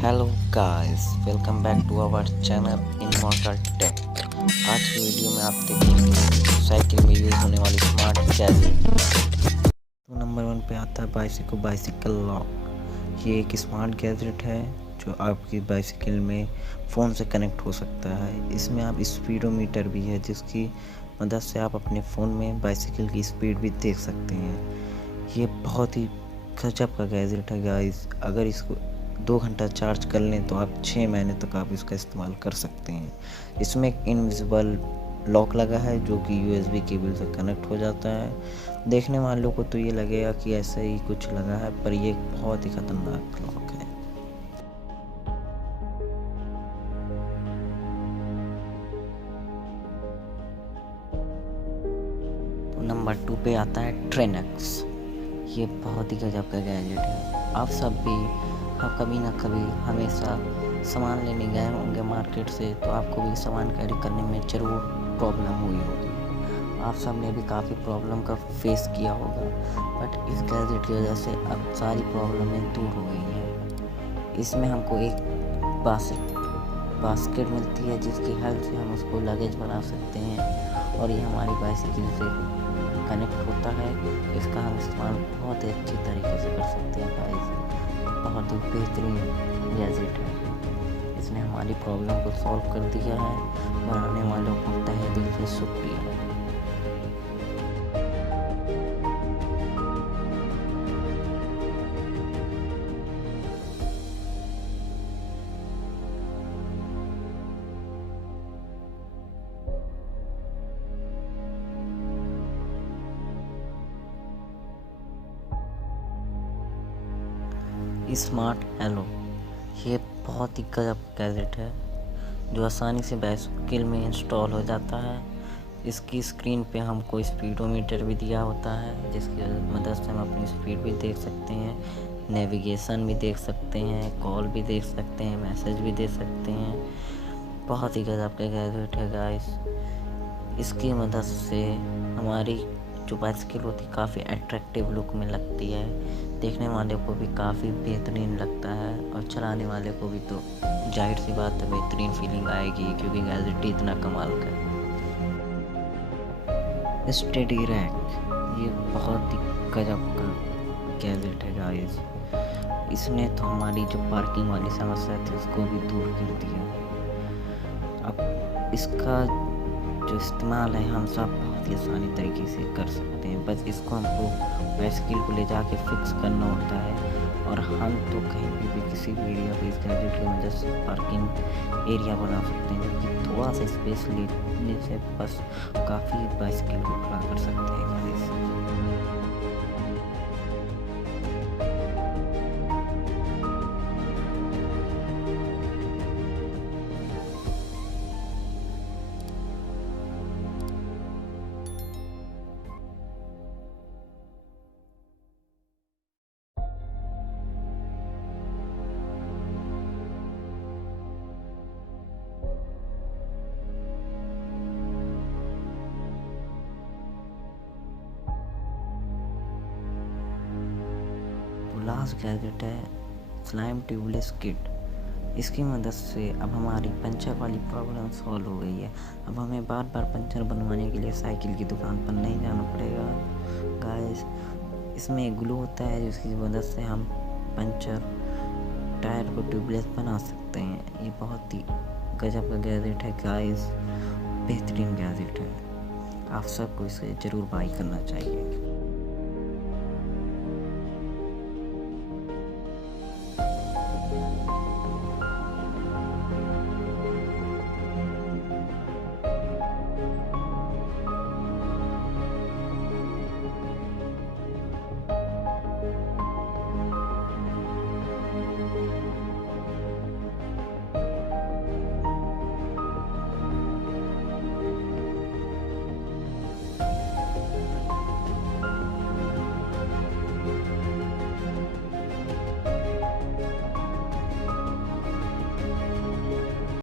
Hello guys, welcome back to our channel immortal tech. आज की video में आप देखेंगे साइकिल में यूज़ होने वाली स्मार्ट गैजेट। तो नंबर 1 पे आता है बाइसिकल बाइसिकल लॉक। ये एक स्मार्ट गैजेट है जो आपकी बाइसिकल में फ़ोन से कनेक्ट हो सकता है। इसमें आप स्पीडोमीटर भी है जिसकी मदद से आप अपने फ़ोन में बाइसिकल की स्पीड भी देख सकते हैं। ये बहुत ही गजब का गैजेट है गाइस। अगर इसको 2 घंटा चार्ज कर लें तो आप 6 महीने तक आप इसका इस्तेमाल कर सकते हैं। इसमें एक इनविजिबल लॉक लगा है जो कि यूएसबी केबल से कनेक्ट हो जाता है। देखने वालों को तो ये लगेगा कि ऐसा ही कुछ लगा है, पर ये बहुत ही खतरनाक लॉक है। तो नंबर 2 पे आता है ट्रेनक्स। ये बहुत ही गजब का गैजेट है। आप सब भी कभी ना कभी हमेशा सामान लेने गए होंगे मार्केट से, तो आपको भी सामान कैरी करने में ज़रूर प्रॉब्लम हुई होगी। आप सब ने भी काफ़ी प्रॉब्लम का फेस किया होगा, बट इस गैजेट की वजह से अब सारी प्रॉब्लमें दूर हो गई हैं। इसमें हमको एक बास्केट मिलती है जिसकी हेल्प से हम उसको लगेज बना सकते हैं, और ये हमारी बाइसिकल से कनेक्ट होता है। इसका हम इस्तेमाल बहुत ही अच्छी तरीके से कर सकते हैं गाइस। बहुत ही बेहतरीन गैजेट है। इसने हमारी प्रॉब्लम को सॉल्व कर दिया है। बनाने वालों को तहे दिल से शुक्रिया। स्मार्ट हेलो, ये बहुत ही गजब गैजेट है जो आसानी से बाइसिकल में इंस्टॉल हो जाता है। इसकी स्क्रीन पे हमको स्पीडोमीटर भी दिया होता है जिसकी मदद से हम अपनी स्पीड भी देख सकते हैं, नेविगेशन भी देख सकते हैं, कॉल भी देख सकते हैं, मैसेज भी दे सकते हैं। बहुत ही गजब का गैजेट है गाइस। इसकी मदद से हमारी जो बाइसिकल होती है काफ़ी अट्रैक्टिव लुक में लगती है। देखने वाले को भी काफ़ी बेहतरीन लगता है, और चलाने वाले को भी तो जाहिर सी बात है बेहतरीन फीलिंग आएगी, क्योंकि गैजेट इतना कमाल का है। स्टडी रैक, ये बहुत ही गजब का गैजेट है गाइस। इसने तो हमारी जो पार्किंग वाली समस्या थी उसको भी दूर कर दिया। अब इसका जो इस्तेमाल है हम सब बहुत ही आसानी तरीके से कर सकते हैं। बस इसको हमको बाइसिकल को ले जाके फिक्स करना होता है, और हम तो कहीं भी किसी भी एरिया पे इस गैजेट की मदद से पार्किंग एरिया बना सकते हैं, जो कि थोड़ा सा स्पेस लेने से बस काफ़ी बाइसिकल को खड़ा कर सकते हैं। लास्ट गैजेट है स्लाइम ट्यूबलेस किट। इसकी मदद से अब हमारी पंचर वाली प्रॉब्लम सॉल्व हो गई है। अब हमें बार बार पंचर बनवाने के लिए साइकिल की दुकान पर नहीं जाना पड़ेगा गाइस। इसमें एक ग्लू होता है जिसकी मदद से हम पंचर टायर को ट्यूबलेस बना सकते हैं। ये बहुत ही गजब का गैजेट है गाइस, बेहतरीन गैजेट है। आप सबको इसे ज़रूर बाई करना चाहिए।